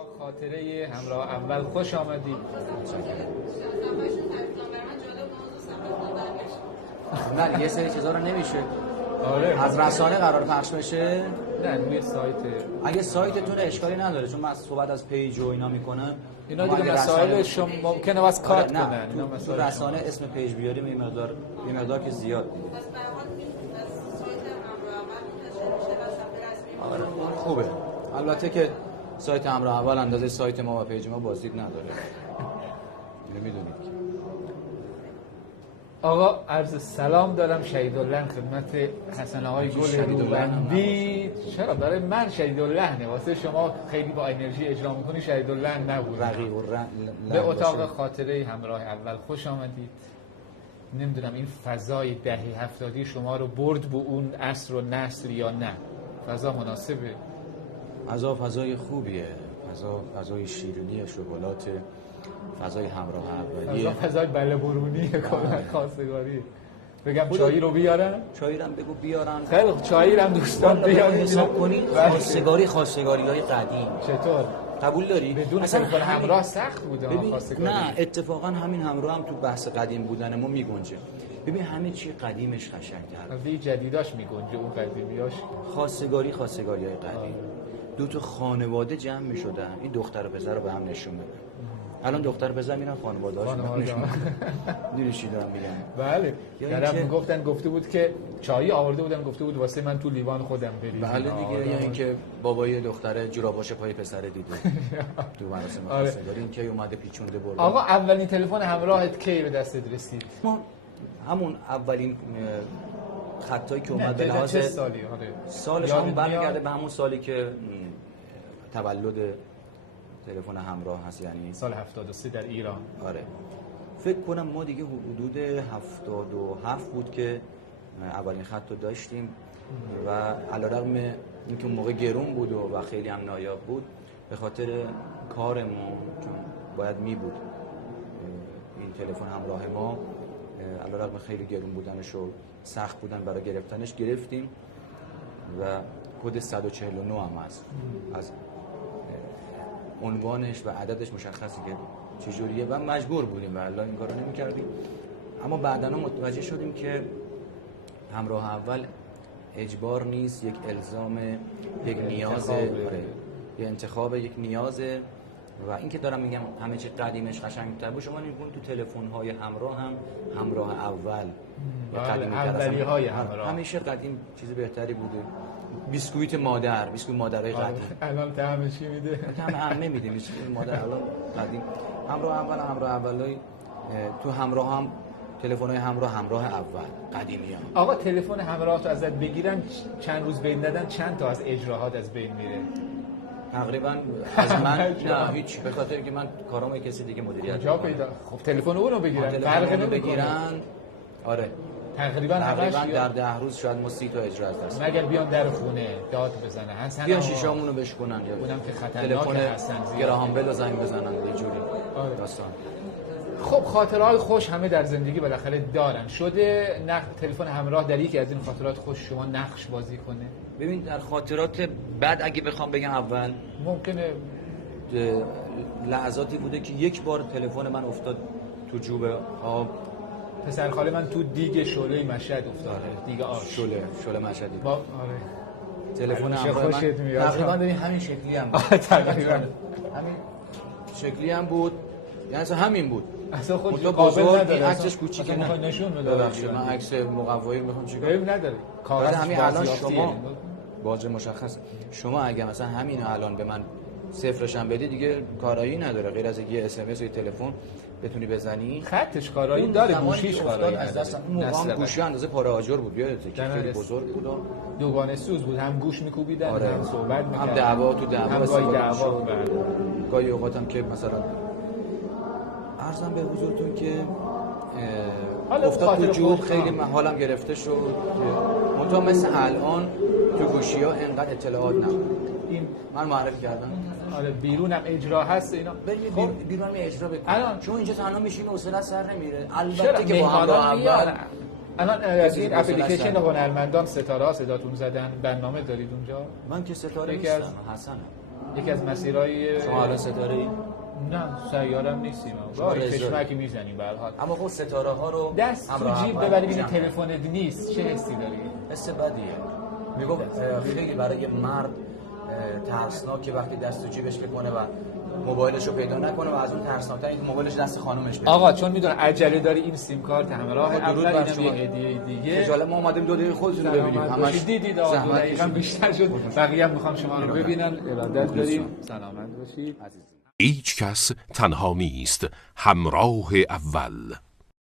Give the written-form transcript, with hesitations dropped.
اتاق خاطره همراه اول خوش آمدید. نه یه سری چیزا رو نمیشه آره از رسانه قرار پخش بشه. نه روی سایت اگه سایتتون اشکالی نداره چون من صحبت از پیج و اینا میکنم. اینا دیگه مسائل شما ممکنه واسه کات کنن. اینا تو رسانه اسم پیج بیاریم یه مقدار که زیاد. آره خوبه. البته که سایت همراه اول اندازه سایت ما و پیج ما بازدید نداره. اینو میدونید. آقا عرض سلام دارم شهیدالله خدمت حسن آقای گل روبندی. چرا برای من شهیدالله نه، واسه شما خیلی با انرژی اجرا میکنی شهیدالله نبود. رقیق و به اتاق خاطره همراه اول خوش آمدید. نمیدونم این فضای دهه 70 شما رو برد به اون عصر و نسل یا نه؟ فضا مناسبه؟ فضای خوبیه. فضای شیرینی شکلات، فضای همراه اولیه، فضای بله برونی کلا خواستگاری. بگم چایی رو بیارن؟ چایی رو بگو بیارن. خیلی چایی رو هم دوستان بیارن. حساب کنی خواستگاری‌های قدیم. چطور؟ قبول داری؟ بدون تلفن همراه سخت بود خواستگاری. نه اتفاقا همین همراه هم تو بحث قدیم بودن ما میگنجه. ببین همه چی قدیمش قشنگ‌تره. ولی جدیداش میگنجه اون قدیمیاش. خواستگاری‌های قدیم. دو تا خانواده جمع می‌شدن. این دختر و پسر رو به هم نشون میدن. الان دختر پسر میرن خانواده‌هاشون نشون میدن. چی دارم میگم؟ بله. یعنی گفته بود که چایی آورده بودن، گفته بود واسه من تو لیوان خودم بریزید. بله دیگه. یا اینکه بابای دختر جوراباش پای پسر دیده تو مراسم خواستگاری. این کی اومده پیچونده برده. آقا اولین تلفن همراهت کی به دستت رسید؟ همون اولین خطایی که اومد به لحاظ چه سالی؟ سالش هم برمیگرده به همون سالی که تولد تلفن همراه هست، یعنی سال 73 در ایران. آره فکر کنم ما دیگه حدود 77 بود که اولین خط رو داشتیم و علیرغم اینکه اون موقع گرون بود و خیلی هم نایاب بود، به خاطر کارمون چون باید می بود این تلفن همراه ما، علیرغم خیلی گرون بودنش و سخت بودن برای گرفتنش، گرفتیم و کد 149 هم هست. از عنوانش و عددش مشخصی که چجوریه و مجبور بودیم والله این کارو نمی‌کردیم. اما بعداً متوجه شدیم که همراه اول اجبار نیست، یک الزام، یک نیازه، یه انتخاب، یک نیازه. و این که دارم میگم همه چی قدیمش قشنگ‌تر بود، شما نگون تو تلفن‌های همراه هم همراه اول اولی‌های همراه همیشه قدیم چیز بهتری بوده. بیسکویت مادرای قدیم الان طعمش چی میده؟ طعم عمه میده. بیسکویت مادر الان قدیم. همراه اولای تو همراه هم تلفن‌های همراه اول قدیمی‌ها. آقا تلفن همراه تو ازت بگیرن چند روز بین ندن چند تا از اجراهات از بین میره؟ تقریبا از من نه هیچ، به خاطر که من کارام کسی دیگه مدیریت جا پیدا. خب تلفن اونو بگیرن، فرق بگیرن. آره تقریبا در 10 روز شاید ما 30 تا اجرا از دست. مگر بیان در خونه داد بزنن حسن، بیان شیشه‌مونو بشکنن، یا اونم که خطرناکه هستن، گراهام بل زنگ بزنن یه جوری داستان. خب خاطرات خوش همه در زندگی بالاخره دارن. شده تلفن همراه در یکی از این خاطرات خوش شما نقش بازی کنه؟ ببین در خاطرات بعد اگه بخوام بگم، اول ممکنه لحظاتی بوده که یک بار تلفن من افتاد تو جوب آب. پسرخاله من تو دیگ شعله مشهد افتاده. دیگ آب شعله مشهدی. آره تلفن همراه من تقریبا ببین همین شکلی هم بود. تقریبا همین شکلی هم بود، یعنی اصلا همین بود. اصلا خودش قابل نداره. عکسش کوچیکه، نه نشون بده. ببخشید من عکس مقوایی میخوام چیکار؟ عیب نداره. کاغذ همین الان شما باج مشخصه. شما اگه مثلا همین الان به من صفرش هم بدی دیگه کارایی نداره غیر از یه اس ام اس و تلفن بتونی بزنی. خطش کارایی داره، گوشیش کارایی از دست. اون موقع هم گوشی اندازه پاره آجر بود، یادته که خیلی بزرگ بود، دوگانه سوز بود، هم گوش میکوبیدن هم صحبت میکردن، هم دعوا تو دعوا گاهی اوقات هم که مثلا عرضم به حضورتون که افتاد تو جوب، خیلی حالم گرفته شد. منتها مثل الان تو گوشی‌ها انقدر اطلاعات نبود. این من معرفی کردم. آره بیرون هم اجرا هست اینا. بیرون هم اجرا بکنم الان چون اینجا تنها میشین و حوصله سر نمیره. البته که با همراه اول الان از این اپلیکیشن هنرمندان ستاره ها صداتون زدن، برنامه دارید اونجا؟ من که ستاره نیستم، حسنم. یکی از مسیرهای شما الان ستاره‌ای؟ نه سیارم نیستیم، راه چشمکی میزنیم به هر حال. اما خب ستاره ها رو دست تو جیب ببری ببینی تلفنت نیست چه حسی داری؟ حس بدیه. میگم خیلی برای مرد ترسناکه وقتی دست تو جیبش بکنه و موبایلش رو پیدا نکنه و از اون ترسناک‌تر اینکه موبایلش دست خانومش بره. آقا چون میدونن عجله داری این سیم کارت همراه اول اینم یه هدیه دیگه. خجالت ما اومدیم 2 دقیقه خودتون رو ببینیم. همش دیدید آقا 2 دقیقه بیشتر شد. بقیه هم میخوام شما رو ببینن. ارادت داریم. سلامت باشید. هیچ کس تنها نیست. همراه اول.